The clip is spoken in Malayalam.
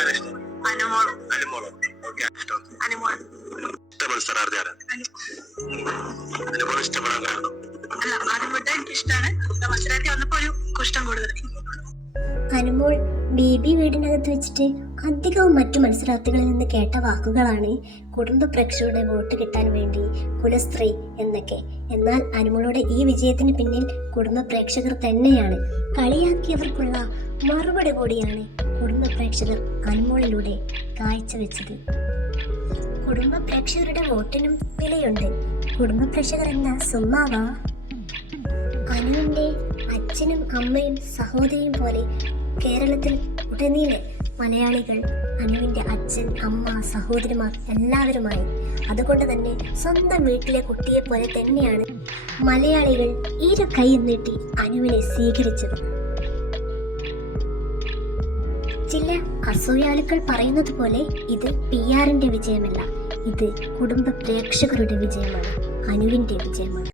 ആരാ ഇഷ്ടം അനുമോളും അനുമോളോ ഓക്കെ ഇഷ്ടം. അനുമോൾ. ഇഷ്ട മത്സരാർത്ഥി ആരാ അനുമോൾ ഇഷ്ടപ്പെടാൻ കാരണം. അല്ല ആദ്യം തൊട്ടേ എനിക്ക് ഇഷ്ടമാണ് മത്സരത്തിൽ വന്നപ്പോ ഒരു കുഷ്ടം കൂടുതൽ. അനുമോൾ ബേബി വീടിനകത്ത് വെച്ചിട്ട് അധികവും മറ്റു മത്സരാർത്ഥികളിൽ നിന്ന് കേട്ട വാക്കുകളാണ് കുടുംബ പ്രേക്ഷകരുടെ വോട്ട് കിട്ടാൻ വേണ്ടി കുലസ്ത്രീ എന്നൊക്കെ. എന്നാൽ അനുമോളുടെ ഈ വിജയത്തിന് പിന്നിൽ കുടുംബ പ്രേക്ഷകർ തന്നെയാണ്. കളിയാക്കിയവർക്കുള്ള മറുപടി കൂടിയാണ് കുടുംബ പ്രേക്ഷകർ അനുമോളിലൂടെ കാഴ്ചവെച്ചത് കുടുംബ പ്രേക്ഷകരുടെ വോട്ടിനും വിലയുണ്ട്. കുടുംബ പ്രേക്ഷകർ എന്ന സുമ്മാവാ അനുവിന്റെ അച്ഛനും അമ്മയും സഹോദരിയും പോലെ കേരളത്തിൽ ഉടനീളെ മലയാളികൾ അനുവിന്റെ അച്ഛൻ അമ്മ സഹോദരിമാർ എല്ലാവരുമായി അതുകൊണ്ട് തന്നെ സ്വന്തം വീട്ടിലെ കുട്ടിയെ പോലെ തന്നെയാണ് മലയാളികൾ ഇരു കൈ നീട്ടി അനുവിനെ സ്വീകരിച്ചത്. ചില അസൂയാലുക്കൾ പറയുന്നത് പോലെ ഇത് പി ആറിന്റെ വിജയമല്ല. ഇത് കുടുംബ പ്രേക്ഷകരുടെ വിജയമാണ്. അനുവിന്റെ വിജയമാണ്.